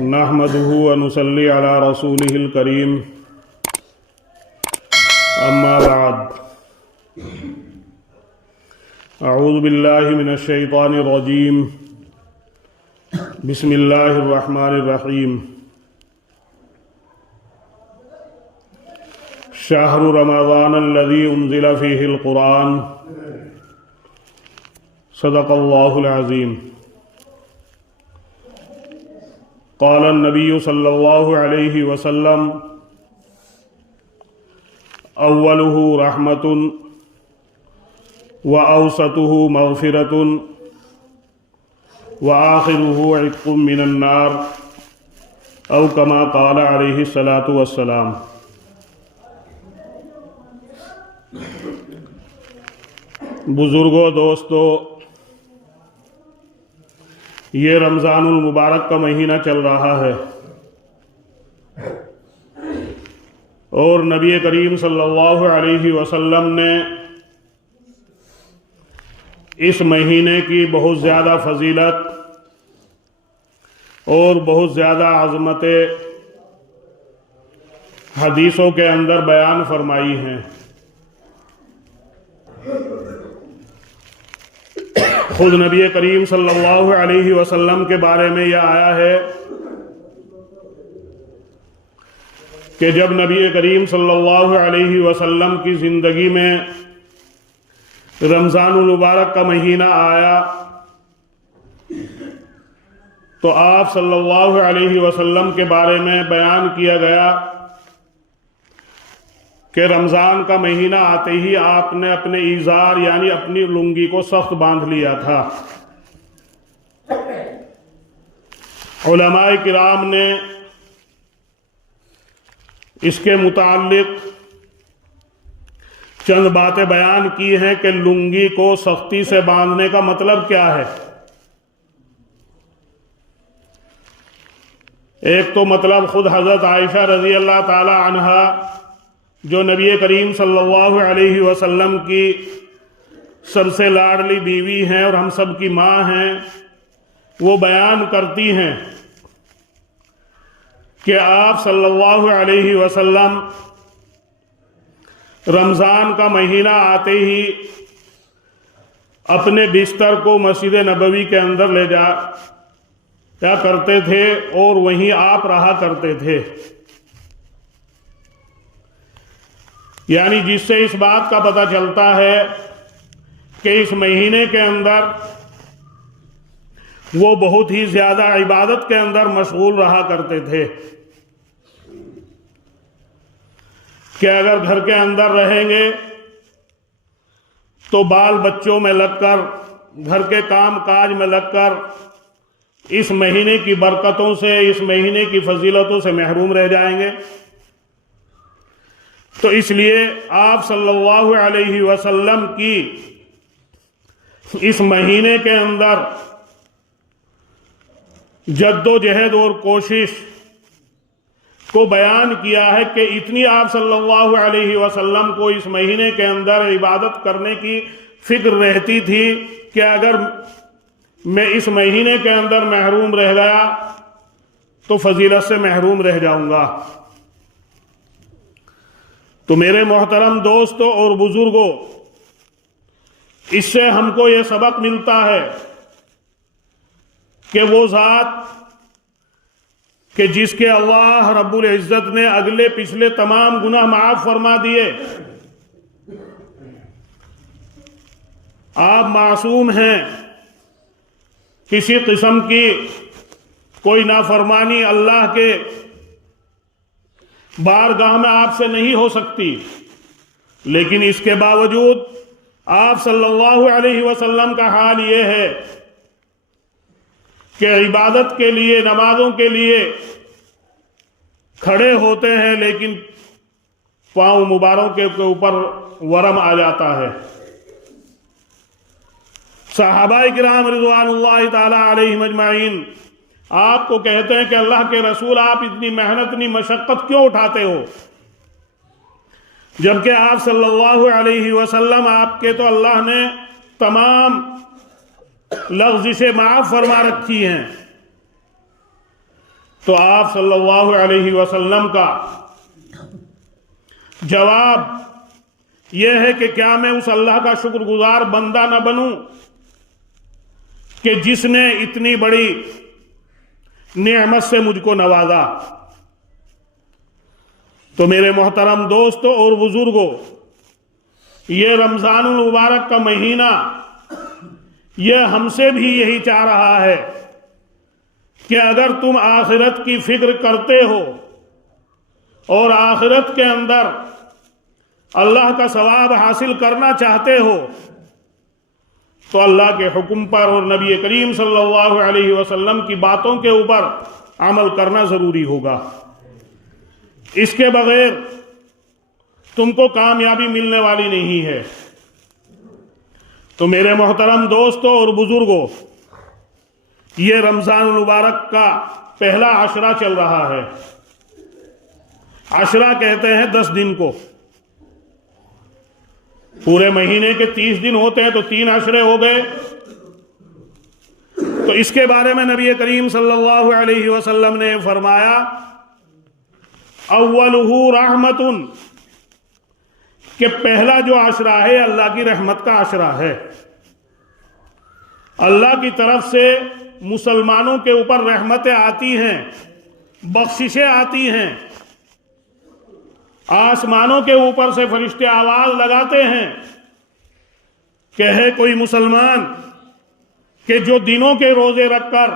نحمده ونصلي على رسوله الكريم أما بعد أعوذ بالله من الشيطان الرجيم بسم الله الرحمن الرحيم شهر رمضان الذي أنزل فيه القرآن صدق الله العظيم قال النبي صلى الله عليه وسلم أوله رحمة وأوسطه مغفرة وآخره عتق من النار أو كما قال عليه الصلاة والسلام۔ بزرگوں، دوستو، یہ رمضان المبارک کا مہینہ چل رہا ہے اور نبی کریم صلی اللہ علیہ وسلم نے اس مہینے کی بہت زیادہ فضیلت اور بہت زیادہ عظمتیں حدیثوں کے اندر بیان فرمائی ہیں۔ خود نبی کریم صلی اللہ علیہ وسلم کے بارے میں یہ آیا ہے کہ جب نبی کریم صلی اللہ علیہ وسلم کی زندگی میں رمضان المبارک کا مہینہ آیا تو آپ صلی اللہ علیہ وسلم کے بارے میں بیان کیا گیا کہ رمضان کا مہینہ آتے ہی آپ نے اپنے ازار یعنی اپنی لنگی کو سخت باندھ لیا تھا۔ علماء کرام نے اس کے متعلق چند باتیں بیان کی ہیں کہ لنگی کو سختی سے باندھنے کا مطلب کیا ہے۔ ایک تو مطلب خود حضرت عائشہ رضی اللہ تعالی عنہا جو نبی کریم صلی اللہ علیہ وسلم کی سب سے لاڈلی بیوی ہیں اور ہم سب کی ماں ہیں، وہ بیان کرتی ہیں کہ آپ صلی اللہ علیہ وسلم رمضان کا مہینہ آتے ہی اپنے بستر کو مسجد نبوی کے اندر لے جایا کرتے تھے اور وہیں آپ رہا کرتے تھے، یعنی جس سے اس بات کا پتہ چلتا ہے کہ اس مہینے کے اندر وہ بہت ہی زیادہ عبادت کے اندر مشغول رہا کرتے تھے کہ اگر گھر کے اندر رہیں گے تو بال بچوں میں لگ کر، گھر کے کام کاج میں لگ کر اس مہینے کی برکتوں سے، اس مہینے کی فضیلتوں سے محروم رہ جائیں گے۔ تو اس لیے آپ صلی اللہ علیہ وسلم کی اس مہینے کے اندر جد و جہد اور کوشش کو بیان کیا ہے کہ اتنی آپ صلی اللہ علیہ وسلم کو اس مہینے کے اندر عبادت کرنے کی فکر رہتی تھی کہ اگر میں اس مہینے کے اندر محروم رہ گیا تو فضیلت سے محروم رہ جاؤں گا۔ تو میرے محترم دوستوں اور بزرگوں، اس سے ہم کو یہ سبق ملتا ہے کہ وہ ذات کہ جس کے اللہ رب العزت نے اگلے پچھلے تمام گناہ معاف فرما دیے، آپ معصوم ہیں، کسی قسم کی کوئی نافرمانی اللہ کے بارگاہ میں آپ سے نہیں ہو سکتی، لیکن اس کے باوجود آپ صلی اللہ علیہ وسلم کا حال یہ ہے کہ عبادت کے لیے، نمازوں کے لیے کھڑے ہوتے ہیں لیکن پاؤں مبارک کے اوپر ورم آ جاتا ہے۔ صحابہ کرام رضوان اللہ تعالی علیہم اجمعین آپ کو کہتے ہیں کہ اللہ کے رسول، آپ اتنی محنت، اتنی مشقت کیوں اٹھاتے ہو؟ جبکہ آپ صلی اللہ علیہ وسلم، آپ کے تو اللہ نے تمام لغزشیں معاف فرما رکھی ہیں، تو آپ صلی اللہ علیہ وسلم کا جواب یہ ہے کہ کیا میں اس اللہ کا شکر گزار بندہ نہ بنوں کہ جس نے اتنی بڑی نعمت سے مجھ کو نوازا۔ تو میرے محترم دوستوں اور بزرگوں، یہ رمضان المبارک کا مہینہ یہ ہم سے بھی یہی چاہ رہا ہے کہ اگر تم آخرت کی فکر کرتے ہو اور آخرت کے اندر اللہ کا ثواب حاصل کرنا چاہتے ہو تو اللہ کے حکم پر اور نبی کریم صلی اللہ علیہ وسلم کی باتوں کے اوپر عمل کرنا ضروری ہوگا۔ اس کے بغیر تم کو کامیابی ملنے والی نہیں ہے۔ تو میرے محترم دوستوں اور بزرگوں، یہ رمضان المبارک کا پہلا عشرہ چل رہا ہے۔ عشرہ کہتے ہیں 10 دن کو۔ پورے مہینے کے 30 دن ہوتے ہیں تو 3 عشرے ہو گئے۔ تو اس کے بارے میں نبی کریم صلی اللہ علیہ وسلم نے فرمایا اولہ رحمت، کہ پہلا جو عشرہ ہے اللہ کی رحمت کا عشرہ ہے۔ اللہ کی طرف سے مسلمانوں کے اوپر رحمتیں آتی ہیں، بخششیں آتی ہیں۔ آسمانوں کے اوپر سے فرشتے آواز لگاتے ہیں کہ ہے کوئی مسلمان کہ جو دنوں کے روزے رکھ کر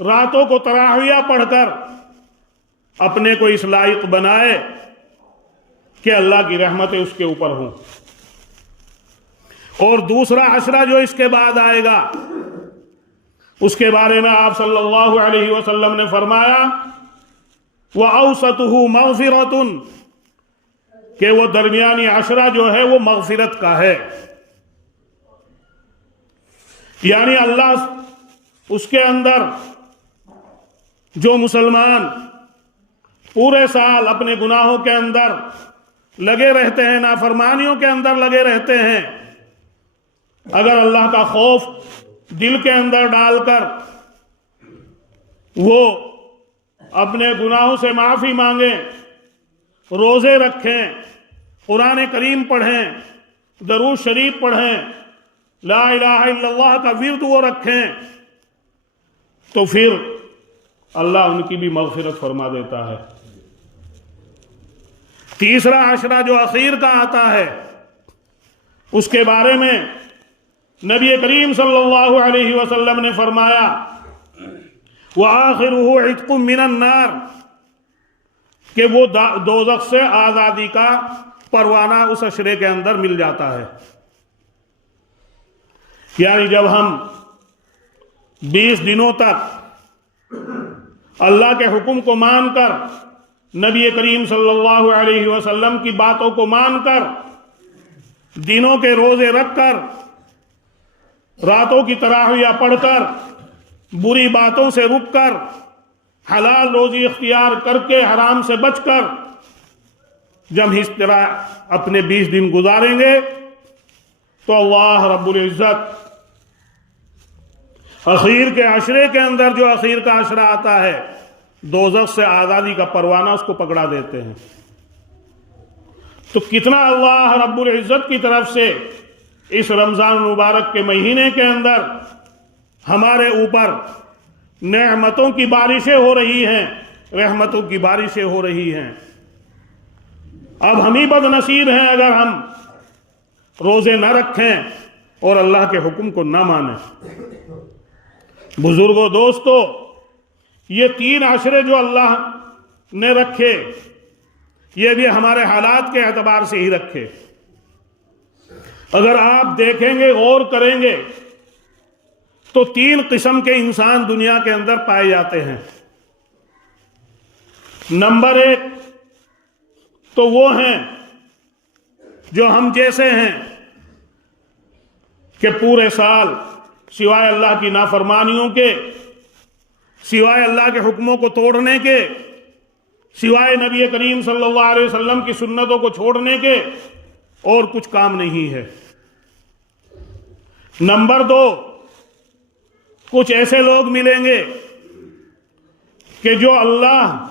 راتوں کو تراویح پڑھ کر اپنے کو اس لائق بنائے کہ اللہ کی رحمتیں اس کے اوپر ہوں۔ اور دوسرا عشرہ جو اس کے بعد آئے گا، اس کے بارے میں آپ صلی اللہ علیہ وسلم نے فرمایا وَأَوْسَطُهُ مَغْفِرَةٌ، کہ وہ درمیانی عشرہ جو ہے وہ مغفرت کا ہے، یعنی اللہ اس کے اندر جو مسلمان پورے سال اپنے گناہوں کے اندر لگے رہتے ہیں، نافرمانیوں کے اندر لگے رہتے ہیں، اگر اللہ کا خوف دل کے اندر ڈال کر وہ اپنے گناہوں سے معافی مانگیں، روزے رکھیں، قرآن کریم پڑھیں، درود شریف پڑھیں، لا الہ الا اللہ کا ورد وہ رکھیں، تو پھر اللہ ان کی بھی مغفرت فرما دیتا ہے۔ تیسرا عشرہ جو اخیر کا آتا ہے، اس کے بارے میں نبی کریم صلی اللہ علیہ وسلم نے فرمایا وَآخِرُهُ عِتْقٌ مِّنَ النَّارِ، کہ وہ دوزخ سے آزادی کا پروانہ اس عشرے کے اندر مل جاتا ہے۔ یعنی جب ہم 20 دنوں تک اللہ کے حکم کو مان کر، نبی کریم صلی اللہ علیہ وسلم کی باتوں کو مان کر، دنوں کے روزے رکھ کر، راتوں کی تراویح پڑھ کر، بری باتوں سے رک کر، حلال روزی اختیار کر کے حرام سے بچ کر جب اس طرح اپنے 20 دن گزاریں گے تو اللہ رب العزت اخیر کے عشرے کے اندر، جو اخیر کا عشرہ آتا ہے، دوزخ سے آزادی کا پروانہ اس کو پکڑا دیتے ہیں۔ تو کتنا اللہ رب العزت کی طرف سے اس رمضان مبارک کے مہینے کے اندر ہمارے اوپر نعمتوں کی بارشیں ہو رہی ہیں، رحمتوں کی بارشیں ہو رہی ہیں۔ اب ہم ہی بد نصیب ہیں اگر ہم روزے نہ رکھیں اور اللہ کے حکم کو نہ مانیں۔ بزرگوں، دوستو، یہ 3 عشرے جو اللہ نے رکھے، یہ بھی ہمارے حالات کے اعتبار سے ہی رکھے۔ اگر آپ دیکھیں گے، غور کریں گے، تو 3 قسم کے انسان دنیا کے اندر پائے جاتے ہیں۔ نمبر 1 تو وہ ہیں جو ہم جیسے ہیں کہ پورے سال سوائے اللہ کی نافرمانیوں کے، سوائے اللہ کے حکموں کو توڑنے کے، سوائے نبی کریم صلی اللہ علیہ وسلم کی سنتوں کو چھوڑنے کے اور کچھ کام نہیں ہے۔ نمبر 2 کچھ ایسے لوگ ملیں گے کہ جو اللہ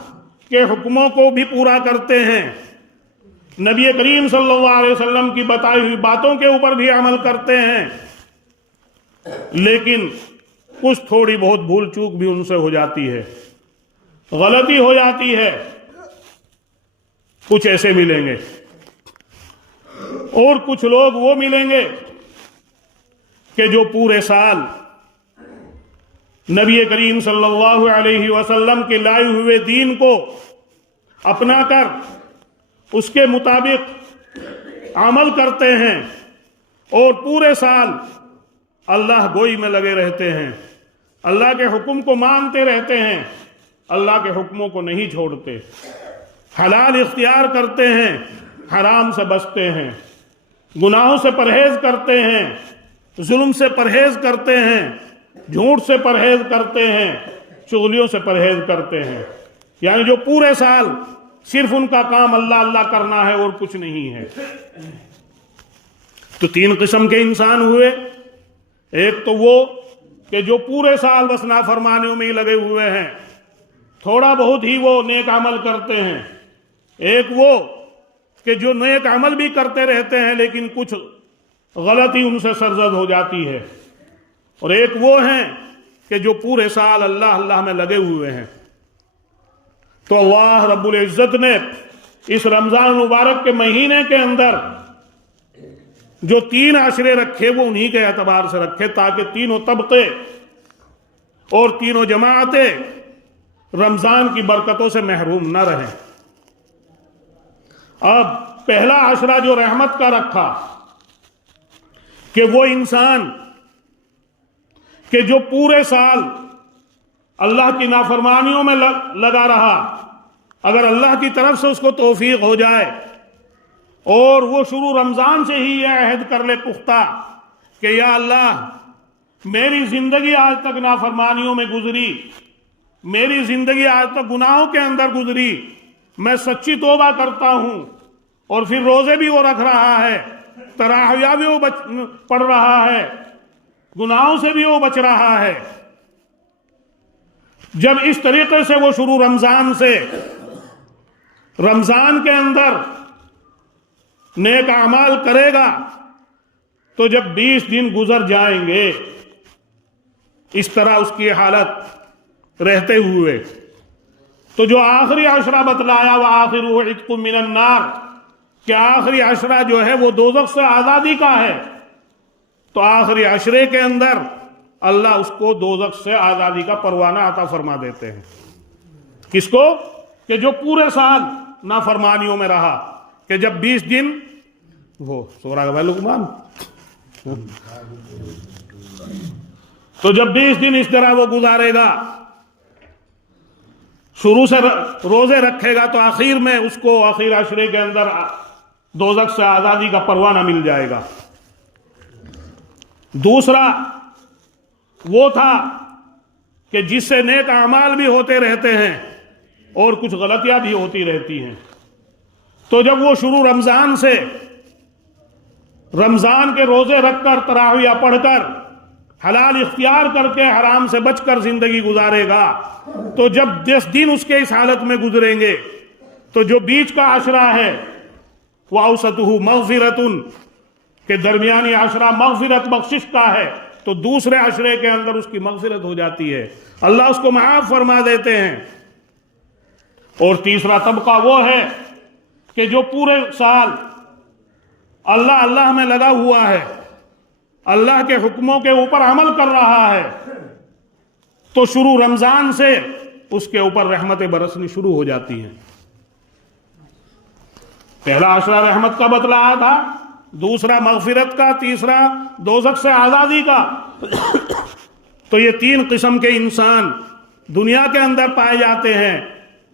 کے حکموں کو بھی پورا کرتے ہیں، نبی کریم صلی اللہ علیہ وسلم کی بتائی ہوئی باتوں کے اوپر بھی عمل کرتے ہیں، لیکن کچھ تھوڑی بہت بھول چوک بھی ان سے ہو جاتی ہے، غلطی ہو جاتی ہے۔ کچھ ایسے ملیں گے اور کچھ لوگ وہ ملیں گے کہ جو پورے سال نبی کریم صلی اللہ علیہ وسلم کے لائے ہوئے دین کو اپنا کر اس کے مطابق عمل کرتے ہیں اور پورے سال اللہ گوئی میں لگے رہتے ہیں، اللہ کے حکم کو مانتے رہتے ہیں، اللہ کے حکموں کو نہیں چھوڑتے، حلال اختیار کرتے ہیں، حرام سے بچتے ہیں، گناہوں سے پرہیز کرتے ہیں، ظلم سے پرہیز کرتے ہیں، جھوٹ سے پرہیز کرتے ہیں، چغلیوں سے پرہیز کرتے ہیں، یعنی جو پورے سال صرف ان کا کام اللہ اللہ کرنا ہے اور کچھ نہیں ہے۔ تو تین قسم کے انسان ہوئے، ایک تو وہ کہ جو پورے سال بس نافرمانیوں میں ہی لگے ہوئے ہیں، تھوڑا بہت ہی وہ نیک عمل کرتے ہیں، ایک وہ کہ جو نیک عمل بھی کرتے رہتے ہیں لیکن کچھ غلطی ان سے سرزد ہو جاتی ہے، اور ایک وہ ہیں کہ جو پورے سال اللہ اللہ میں لگے ہوئے ہیں۔ تو اللہ رب العزت نے اس رمضان مبارک کے مہینے کے اندر جو تین عشرے رکھے وہ انہی کے اعتبار سے رکھے تاکہ تینوں طبقے اور تینوں جماعتیں رمضان کی برکتوں سے محروم نہ رہیں۔ اب پہلا عشرہ جو رحمت کا رکھا کہ وہ انسان کہ جو پورے سال اللہ کی نافرمانیوں میں لگا رہا، اگر اللہ کی طرف سے اس کو توفیق ہو جائے اور وہ شروع رمضان سے ہی یہ عہد کر لے پختہ کہ یا اللہ میری زندگی آج تک نافرمانیوں میں گزری، میری زندگی آج تک گناہوں کے اندر گزری، میں سچی توبہ کرتا ہوں، اور پھر روزے بھی وہ رکھ رہا ہے، تراویح بھی وہ پڑھ رہا ہے، گناہوں سے بھی وہ بچ رہا ہے۔ جب اس طریقے سے وہ شروع رمضان سے رمضان کے اندر نیک اعمال کرے گا تو جب 20 دن گزر جائیں گے اس طرح اس کی حالت رہتے ہوئے، تو جو آخری عشرہ بتلایا وآخرہ عتق من النار کہ آخری عشرہ جو ہے وہ دوزخ سے آزادی کا ہے، تو آخری عشرے کے اندر اللہ اس کو دوزخ سے آزادی کا پروانہ عطا فرما دیتے ہیں۔ کس کو؟ کہ جو پورے سال نافرمانیوں میں رہا، کہ جب 20 دن وہ سورہ کا لقمان، تو جب 20 دن اس طرح وہ گزارے گا، شروع سے روزے رکھے گا، تو آخر میں اس کو آخر عشرے کے اندر دوزخ سے آزادی کا پروانہ مل جائے گا۔ دوسرا وہ تھا کہ جس سے نیک اعمال بھی ہوتے رہتے ہیں اور کچھ غلطیاں بھی ہوتی رہتی ہیں، تو جب وہ شروع رمضان سے رمضان کے روزے رکھ کر تراویح پڑھ کر حلال اختیار کر کے حرام سے بچ کر زندگی گزارے گا، تو جب 10 دن اس کے اس حالت میں گزریں گے تو جو بیچ کا عشرہ ہے وَأَوْسَطُهُ مَغْفِرَةٌ کہ درمیانی عشرہ مغفرت بخشش کا ہے، تو دوسرے عشرے کے اندر اس کی مغفرت ہو جاتی ہے، اللہ اس کو معاف فرما دیتے ہیں۔ اور تیسرا طبقہ وہ ہے کہ جو پورے سال اللہ اللہ میں لگا ہوا ہے، اللہ کے حکموں کے اوپر عمل کر رہا ہے، تو شروع رمضان سے اس کے اوپر رحمتیں برسنی شروع ہو جاتی ہیں۔ پہلا عشرہ رحمت کا بتلایا تھا، دوسرا مغفرت کا، تیسرا دوزخ سے آزادی کا۔ تو یہ تین قسم کے انسان دنیا کے اندر پائے جاتے ہیں،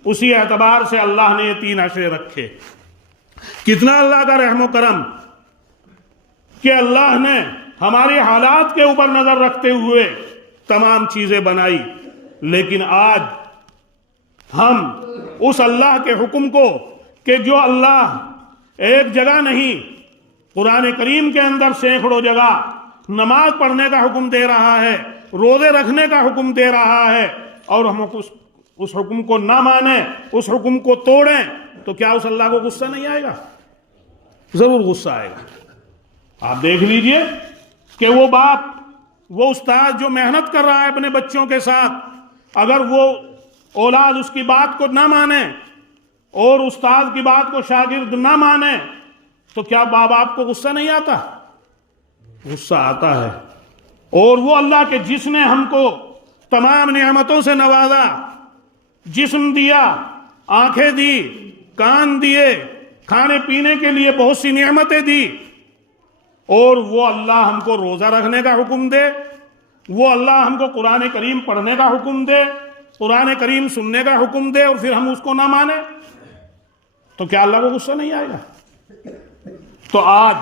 اسی اعتبار سے اللہ نے یہ تین عشرے رکھے۔ کتنا اللہ کا رحم و کرم کہ اللہ نے ہماری حالات کے اوپر نظر رکھتے ہوئے تمام چیزیں بنائی، لیکن آج ہم اس اللہ کے حکم کو کہ جو اللہ ایک جگہ نہیں قرآن کریم کے اندر سینکڑوں جگہ نماز پڑھنے کا حکم دے رہا ہے، روزے رکھنے کا حکم دے رہا ہے، اور ہم اس حکم کو نہ مانیں، اس حکم کو توڑیں، تو کیا اس اللہ کو غصہ نہیں آئے گا؟ ضرور غصہ آئے گا۔ آپ دیکھ لیجئے کہ وہ باپ، وہ استاد جو محنت کر رہا ہے اپنے بچوں کے ساتھ، اگر وہ اولاد اس کی بات کو نہ مانے اور استاد کی بات کو شاگرد نہ مانے، تو کیا ماں باپ کو غصہ نہیں آتا؟ غصہ آتا ہے۔ اور وہ اللہ کے جس نے ہم کو تمام نعمتوں سے نوازا، جسم دیا، آنکھیں دی، کان دیے، کھانے پینے کے لیے بہت سی نعمتیں دی، اور وہ اللہ ہم کو روزہ رکھنے کا حکم دے، وہ اللہ ہم کو قرآن کریم پڑھنے کا حکم دے، قرآن کریم سننے کا حکم دے، اور پھر ہم اس کو نہ مانیں، تو کیا اللہ کو غصہ نہیں آئے گا؟ تو آج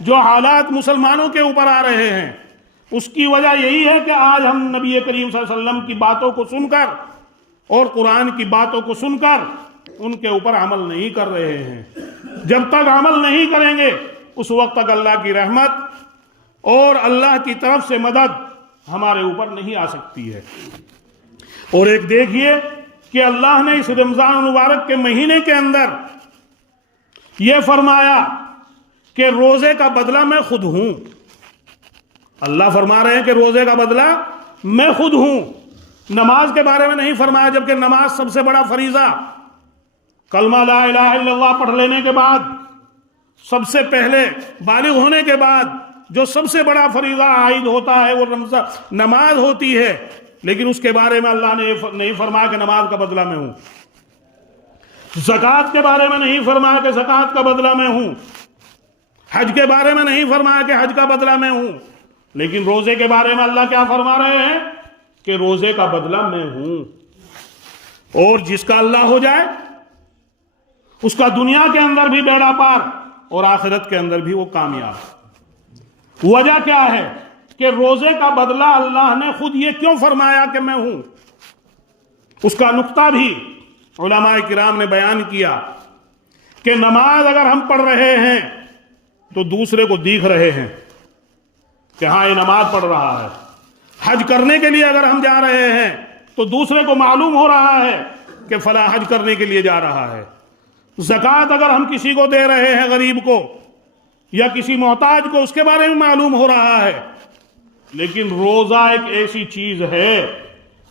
جو حالات مسلمانوں کے اوپر آ رہے ہیں، اس کی وجہ یہی ہے کہ آج ہم نبی کریم صلی اللہ علیہ وسلم کی باتوں کو سن کر اور قرآن کی باتوں کو سن کر ان کے اوپر عمل نہیں کر رہے ہیں۔ جب تک عمل نہیں کریں گے اس وقت تک اللہ کی رحمت اور اللہ کی طرف سے مدد ہمارے اوپر نہیں آ سکتی ہے۔ اور ایک دیکھیے کہ اللہ نے اس رمضان المبارک کے مہینے کے اندر یہ فرمایا کہ روزے کا بدلہ میں خود ہوں۔ اللہ فرما رہے ہیں کہ روزے کا بدلہ میں خود ہوں۔ نماز کے بارے میں نہیں فرمایا، جبکہ نماز سب سے بڑا فریضہ، کلمہ لا الہ الا اللہ پڑھ لینے کے بعد، سب سے پہلے بالغ ہونے کے بعد جو سب سے بڑا فریضہ عائد ہوتا ہے وہ نماز ہوتی ہے، لیکن اس کے بارے میں اللہ نے نہیں فرمایا کہ نماز کا بدلہ میں ہوں۔ زکوٰۃ کے بارے میں نہیں فرمایا کہ زکوٰۃ کا بدلہ میں ہوں۔ حج کے بارے میں نہیں فرمایا کہ حج کا بدلہ میں ہوں۔ لیکن روزے کے بارے میں اللہ کیا فرما رہے ہیں کہ روزے کا بدلہ میں ہوں۔ اور جس کا اللہ ہو جائے اس کا دنیا کے اندر بھی بیڑا پار اور آخرت کے اندر بھی وہ کامیاب۔ وجہ کیا ہے کہ روزے کا بدلہ اللہ نے خود یہ کیوں فرمایا کہ میں ہوں؟ اس کا نقطہ بھی علماء کرام نے بیان کیا کہ نماز اگر ہم پڑھ رہے ہیں تو دوسرے کو دیکھ رہے ہیں کہ ہاں یہ نماز پڑھ رہا ہے۔ حج کرنے کے لیے اگر ہم جا رہے ہیں تو دوسرے کو معلوم ہو رہا ہے کہ فلاں حج کرنے کے لیے جا رہا ہے۔ زکوٰۃ اگر ہم کسی کو دے رہے ہیں، غریب کو یا کسی محتاج کو، اس کے بارے میں معلوم ہو رہا ہے۔ لیکن روزہ ایک ایسی چیز ہے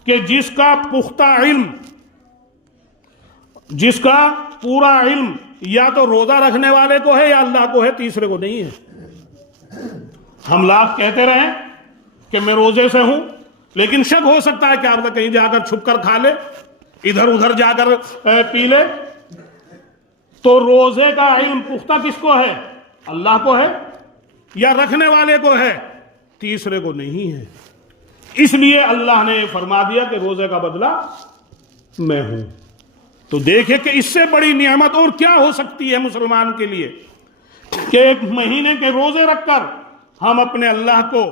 کہ جس کا پختہ علم، جس کا پورا علم یا تو روزہ رکھنے والے کو ہے یا اللہ کو ہے، تیسرے کو نہیں ہے۔ ہم لاکھ کہتے رہیں کہ میں روزے سے ہوں، لیکن شک ہو سکتا ہے کہ آپ کہیں جا کر چھپ کر کھا لے، ادھر ادھر جا کر پی لے۔ تو روزے کا علم پختہ کس کو ہے؟ اللہ کو ہے یا رکھنے والے کو ہے؟ تیسرے کو نہیں ہے۔ اس لیے اللہ نے فرما دیا کہ روزے کا بدلہ میں ہوں۔ تو دیکھیں کہ اس سے بڑی نعمت اور کیا ہو سکتی ہے مسلمان کے لیے کہ ایک مہینے کے روزے رکھ کر ہم اپنے اللہ کو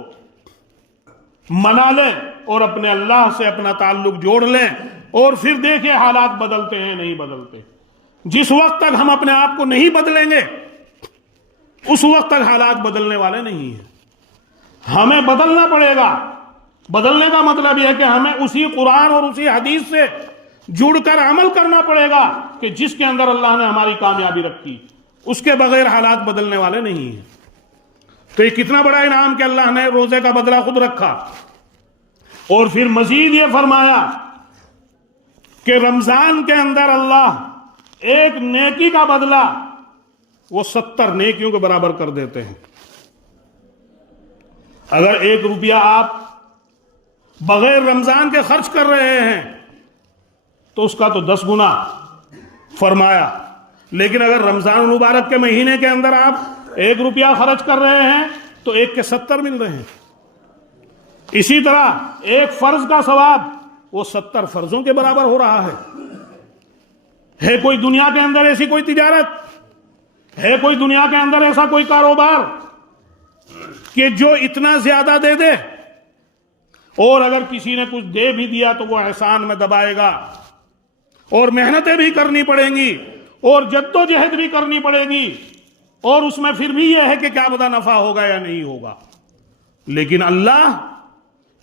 منا لیں اور اپنے اللہ سے اپنا تعلق جوڑ لیں، اور پھر دیکھیں حالات بدلتے ہیں نہیں بدلتے۔ جس وقت تک ہم اپنے آپ کو نہیں بدلیں گے اس وقت تک حالات بدلنے والے نہیں ہیں۔ ہمیں بدلنا پڑے گا۔ بدلنے کا مطلب یہ ہے کہ ہمیں اسی قرآن اور اسی حدیث سے جڑ کر عمل کرنا پڑے گا کہ جس کے اندر اللہ نے ہماری کامیابی رکھی، اس کے بغیر حالات بدلنے والے نہیں ہیں۔ تو یہ کتنا بڑا انعام کہ اللہ نے روزے کا بدلہ خود رکھا، اور پھر مزید یہ فرمایا کہ رمضان کے اندر اللہ ایک نیکی کا بدلہ وہ 70 نیکیوں کے برابر کر دیتے ہیں۔ اگر 1 روپیہ آپ بغیر رمضان کے خرچ کر رہے ہیں تو اس کا تو 10 گنا فرمایا، لیکن اگر رمضان المبارک کے مہینے کے اندر آپ 1 روپیہ خرچ کر رہے ہیں تو 1 کے 70 مل رہے ہیں۔ اسی طرح ایک فرض کا ثواب وہ 70 فرضوں کے برابر ہو رہا ہے کوئی دنیا کے اندر ایسی کوئی تجارت ہے، کوئی دنیا کے اندر ایسا کوئی کاروبار کہ جو اتنا زیادہ دے دے، اور اگر کسی نے کچھ دے بھی دیا تو وہ احسان میں دبائے گا، اور محنتیں بھی کرنی پڑیں گی اور جدوجہد بھی کرنی پڑے گی، اور اس میں پھر بھی یہ ہے کہ کیا پتہ نفع ہوگا یا نہیں ہوگا۔ لیکن اللہ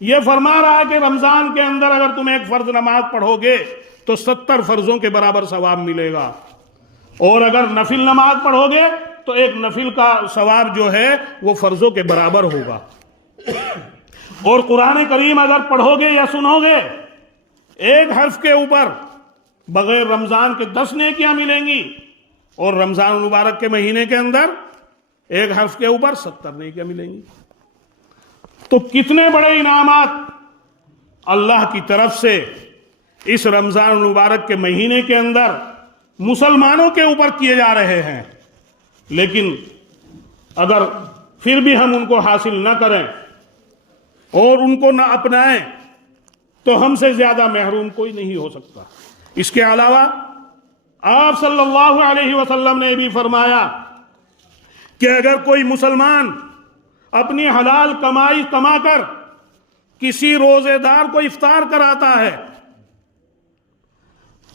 یہ فرما رہا ہے کہ رمضان کے اندر اگر تم ایک فرض نماز پڑھو گے تو 70 فرضوں کے برابر ثواب ملے گا، اور اگر نفل نماز پڑھو گے تو ایک نفل کا ثواب جو ہے وہ فرضوں کے برابر ہوگا۔ اور قرآن کریم اگر پڑھو گے یا سنو گے ایک حرف کے اوپر، بغیر رمضان کے 10 نیکیاں ملیں گی، اور رمضان المبارک کے مہینے کے اندر ایک حرف کے اوپر 70 نیکیاں ملیں گی۔ تو کتنے بڑے انعامات اللہ کی طرف سے اس رمضان المبارک کے مہینے کے اندر مسلمانوں کے اوپر کیے جا رہے ہیں، لیکن اگر پھر بھی ہم ان کو حاصل نہ کریں اور ان کو نہ اپنائیں تو ہم سے زیادہ محروم کوئی نہیں ہو سکتا۔ اس کے علاوہ آپ صلی اللہ علیہ وسلم نے بھی فرمایا کہ اگر کوئی مسلمان اپنی حلال کمائی کما کر کسی روزے دار کو افطار کراتا ہے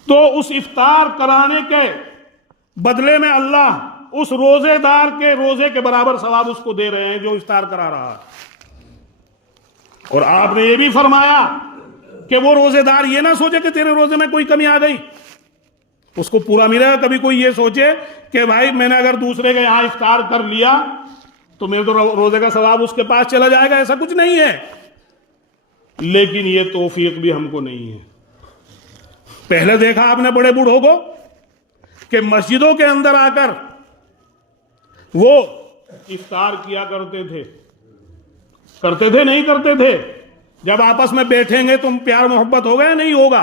تو اس افطار کرانے کے بدلے میں اللہ اس روزے دار کے روزے کے برابر ثواب اس کو دے رہے ہیں جو افطار کرا رہا ہے۔ اور آپ نے یہ بھی فرمایا کہ وہ روزے دار یہ نہ سوچے کہ تیرے روزے میں کوئی کمی آ گئی، اس کو پورا ملے گا۔ کبھی کوئی یہ سوچے کہ بھائی میں نے اگر دوسرے کے یہاں افطار کر لیا تو میرے تو روزے کا ثواب اس کے پاس چلا جائے گا، ایسا کچھ نہیں ہے۔ لیکن یہ توفیق بھی ہم کو نہیں ہے۔ پہلے دیکھا آپ نے بڑے بوڑھوں کو کہ مسجدوں کے اندر آ کر وہ افطار کیا کرتے تھے نہیں کرتے تھے؟ جب آپس میں بیٹھیں گے تم پیار محبت ہوگا یا نہیں ہوگا؟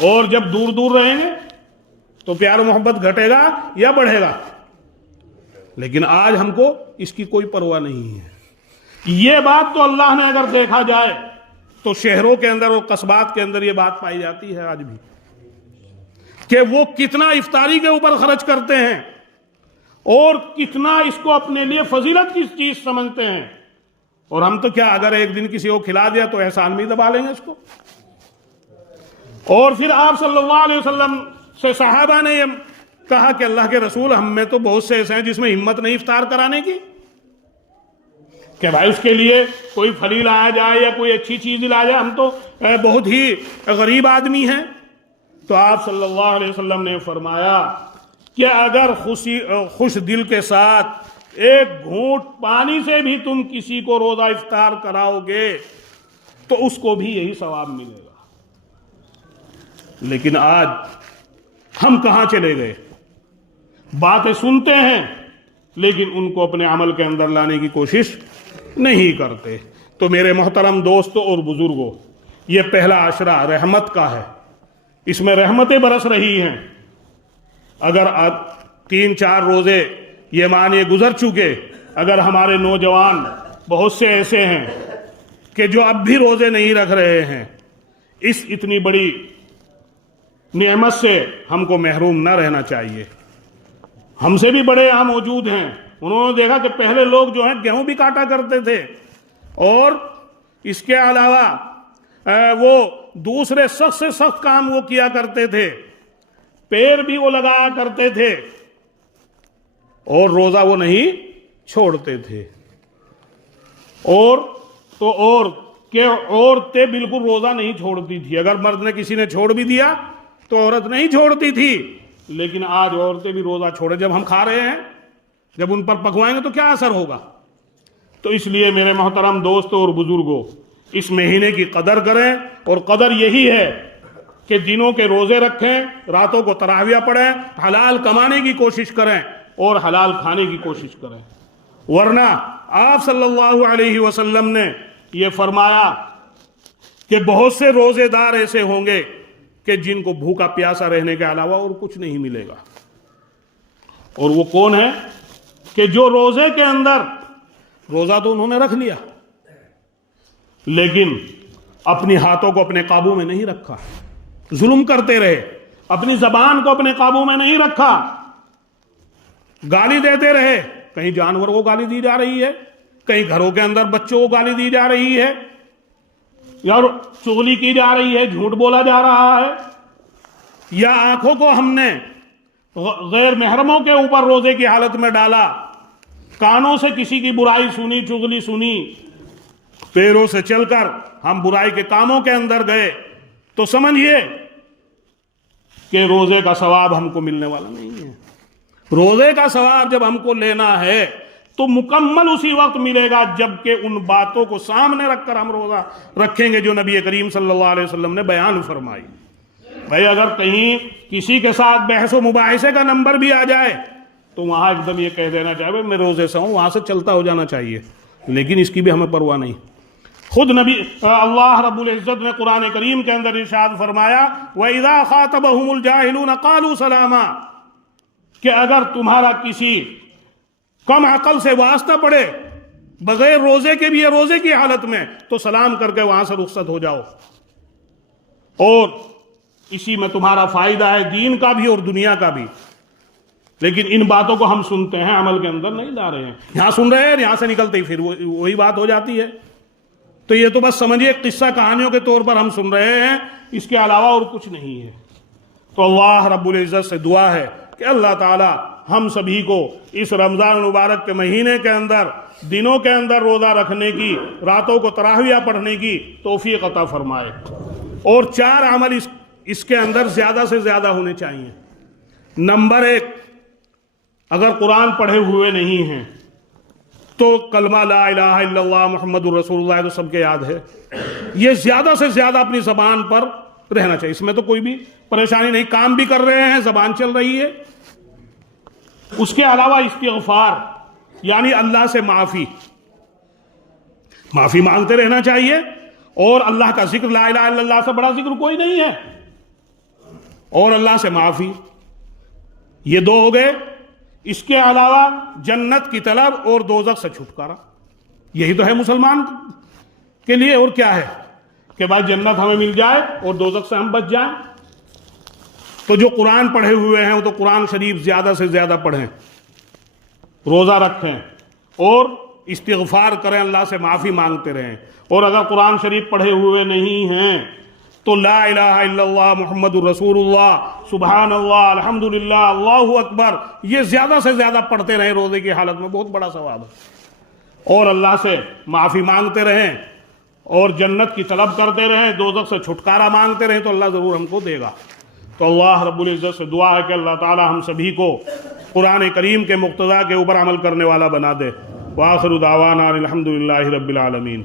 اور جب دور دور رہیں گے تو پیار محبت گھٹے گا یا بڑھے گا؟ لیکن آج ہم کو اس کی کوئی پرواہ نہیں ہے۔ یہ بات تو اللہ نے اگر دیکھا جائے تو شہروں کے اندر اور قصبات کے اندر یہ بات پائی جاتی ہے آج بھی کہ وہ کتنا افطاری کے اوپر خرچ کرتے ہیں اور کتنا اس کو اپنے لیے فضیلت کی چیز سمجھتے ہیں، اور ہم تو کیا اگر ایک دن کسی کو کھلا دیا تو احسان میں دبا لیں گے اس کو۔ اور پھر آپ صلی اللہ علیہ وسلم سے صحابہ نے یہ کہا کہ اللہ کے رسول ہم میں تو بہت سے ایسے ہیں جس میں ہمت نہیں افطار کرانے کی، کہ بھائی اس کے لیے کوئی پھلی لایا جائے یا کوئی اچھی چیز لایا جائے، ہم تو بہت ہی غریب آدمی ہیں۔ تو آپ صلی اللہ علیہ وسلم نے فرمایا کہ اگر خوش دل کے ساتھ ایک گھونٹ پانی سے بھی تم کسی کو روزہ افطار کراؤ گے تو اس کو بھی یہی ثواب ملے گا۔ لیکن آج ہم کہاں چلے گئے؟ باتیں سنتے ہیں لیکن ان کو اپنے عمل کے اندر لانے کی کوشش نہیں کرتے۔ تو میرے محترم دوستوں اور بزرگوں، یہ پہلا عشرہ رحمت کا ہے، اس میں رحمتیں برس رہی ہیں۔ اگر اب 3-4 روزے یہ مانیے گزر چکے، اگر ہمارے نوجوان بہت سے ایسے ہیں کہ جو اب بھی روزے نہیں رکھ رہے ہیں، اس اتنی بڑی نعمت سے ہم کو محروم نہ رہنا چاہیے۔ ہم سے بھی بڑے یہاں موجود ہیں، انہوں نے دیکھا کہ پہلے لوگ جو ہیں گیہوں بھی کاٹا کرتے تھے، اور اس کے علاوہ وہ دوسرے سخت سے سخت کام وہ کیا کرتے تھے، پیر بھی وہ لگایا کرتے تھے، اور روزہ وہ نہیں چھوڑتے تھے۔ اور عورتیں بالکل روزہ نہیں چھوڑتی تھی، اگر مرد نے کسی نے چھوڑ بھی دیا تو عورت نہیں چھوڑتی تھی۔ لیکن آج عورتیں بھی روزہ چھوڑے، جب ہم کھا رہے ہیں، جب ان پر پکوائیں گے تو کیا اثر ہوگا؟ تو اس لیے میرے محترم دوستوں اور بزرگوں، اس مہینے کی قدر کریں، اور قدر یہی ہے کہ دنوں کے روزے رکھیں، راتوں کو تراویح پڑھیں، حلال کمانے کی کوشش کریں اور حلال کھانے کی کوشش کریں۔ ورنہ آپ صلی اللہ علیہ وسلم نے یہ فرمایا کہ بہت سے روزے دار ایسے ہوں گے کہ جن کو بھوکا پیاسا رہنے کے علاوہ اور کچھ نہیں ملے گا۔ اور وہ کون ہے؟ کہ جو روزے کے اندر روزہ تو انہوں نے رکھ لیا لیکن اپنی ہاتھوں کو اپنے قابو میں نہیں رکھا، ظلم کرتے رہے، اپنی زبان کو اپنے قابو میں نہیں رکھا، گالی دیتے رہے، کہیں جانور کو گالی دی جا رہی ہے، کہیں گھروں کے اندر بچوں کو گالی دی جا رہی ہے، یا چغلی کی جا رہی ہے، جھوٹ بولا جا رہا ہے، یا آنکھوں کو ہم نے غیر محرموں کے اوپر روزے کی حالت میں ڈالا، کانوں سے کسی کی برائی سنی، چغلی سنی، پیروں سے چل کر ہم برائی کے کاموں کے اندر گئے تو سمجھیے کہ روزے کا ثواب ہم کو ملنے والا نہیں ہے. روزے کا ثواب جب ہم کو لینا ہے تو مکمل اسی وقت ملے گا جبکہ ان باتوں کو سامنے رکھ کر ہم روزہ رکھیں گے جو نبی کریم صلی اللہ علیہ وسلم نے بیان فرمائی. بھائی اگر کہیں کسی کے ساتھ بحث و مباحثے کا نمبر بھی آ جائے تو وہاں ایک دم یہ کہہ دینا چاہیے میں روزے سے ہوں, وہاں سے چلتا ہو جانا چاہیے, لیکن اس کی بھی ہمیں پرواہ نہیں. خود نبی اللہ رب العزت نے قرآن کریم کے اندر ارشاد فرمایا وَإِذَا خَاطَبَهُمُ الْجَاهِلُونَ قَالُوا سَلَامًا, کہ اگر تمہارا کسی کم عقل سے واسطہ پڑے بغیر روزے کے بھی یا روزے کی حالت میں تو سلام کر کے وہاں سے رخصت ہو جاؤ. اور اسی میں تمہارا فائدہ ہے دین کا بھی اور دنیا کا بھی. لیکن ان باتوں کو ہم سنتے ہیں, عمل کے اندر نہیں لا رہے ہیں. یہاں سن رہے ہیں, یہاں سے نکلتے ہی پھر وہی بات ہو جاتی ہے. تو یہ تو بس سمجھیے قصہ کہانیوں کے طور پر ہم سن رہے ہیں, اس کے علاوہ اور کچھ نہیں ہے. تو اللہ رب العزت سے دعا ہے کہ اللہ تعالی ہم سبھی کو اس رمضان المبارک کے مہینے کے اندر دنوں کے اندر روزہ رکھنے کی, راتوں کو تراویح پڑھنے کی توفیق عطا فرمائے. اور 4 عمل اس کے اندر زیادہ سے زیادہ ہونے چاہیے. نمبر 1, اگر قرآن پڑھے ہوئے نہیں ہیں تو کلمہ لا الہ الا اللہ محمد الرسول اللہ تو سب کے یاد ہے, یہ زیادہ سے زیادہ اپنی زبان پر رہنا چاہیے. اس میں تو کوئی بھی پریشانی نہیں, کام بھی کر رہے ہیں, زبان چل رہی ہے. اس کے علاوہ استغفار یعنی اللہ سے معافی مانگتے رہنا چاہیے. اور اللہ کا ذکر, لا الہ الا اللہ سے بڑا ذکر کوئی نہیں ہے, اور اللہ سے معافی, یہ 2 ہو گئے. اس کے علاوہ جنت کی طلب اور دوزخ سے چھٹکارا, یہی تو ہے مسلمان کے لیے. اور کیا ہے کہ بھائی جنت ہمیں مل جائے اور دوزخ سے ہم بچ جائیں. تو جو قرآن پڑھے ہوئے ہیں وہ تو قرآن شریف زیادہ سے زیادہ پڑھیں, روزہ رکھیں اور استغفار کریں, اللہ سے معافی مانگتے رہیں. اور اگر قرآن شریف پڑھے ہوئے نہیں ہیں تو لا الہ الا اللہ محمد الرسول اللہ, سبحان اللہ, الحمدللہ, اللہ اکبر, یہ زیادہ سے زیادہ پڑھتے رہیں روزے کی حالت میں, بہت بڑا ثواب ہے. اور اللہ سے معافی مانگتے رہیں اور جنت کی طلب کرتے رہیں, دوزخ سے چھٹکارا مانگتے رہیں, تو اللہ ضرور ہم کو دے گا. تو اللہ رب العزت سے دعا ہے کہ اللہ تعالی ہم سبھی کو قرآن کریم کے مقتضا کے اوپر عمل کرنے والا بنا دے. وآخر دعوانا الحمدللہ رب العالمین.